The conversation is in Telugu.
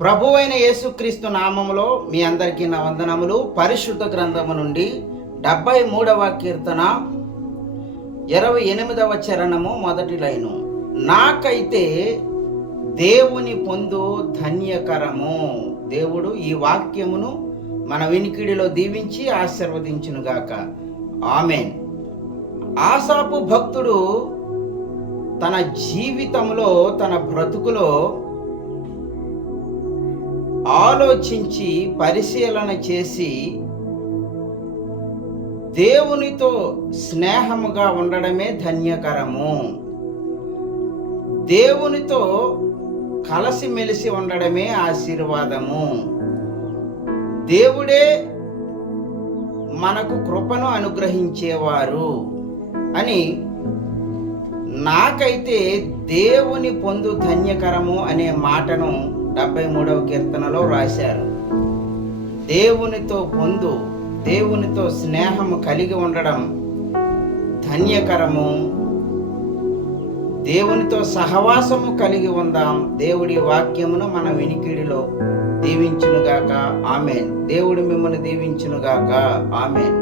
ప్రభువైన యేసుక్రీస్తు నామములో మీ అందరికీ నా వందనములు. పరిశుద్ధ గ్రంథము నుండి 73వ కీర్తన 28వ చరణము మొదటి లైను. నాకైతే దేవుని పొందు ధన్యకరము. దేవుడు ఈ వాక్యమును మన వినికిడిలో దీవించి ఆశీర్వదించునుగాక. ఆమేన్. ఆసాపు భక్తుడు తన జీవితంలో, తన బ్రతుకులో ఆలోచించి పరిశీలన చేసి దేవునితో స్నేహముగా ఉండడమే ధన్యకరము, దేవునితో కలిసిమెలిసి ఉండడమే ఆశీర్వాదము, దేవుడే మనకు కృపను అనుగ్రహించేవారు అని నాకైతే దేవుని పొందు ధన్యకరము అనే మాటను 73వ కీర్తనలో రాశారు. దేవునితో పొందు, దేవునితో స్నేహము కలిగి ఉండడం ధన్యకరము. దేవునితో సహవాసము కలిగి ఉందాం. దేవుడి వాక్యమును మన వినికిడిలో దీవించునుగాక. ఆమేన్. దేవుడు మిమ్మల్ని దీవించునుగాక. ఆమేన్.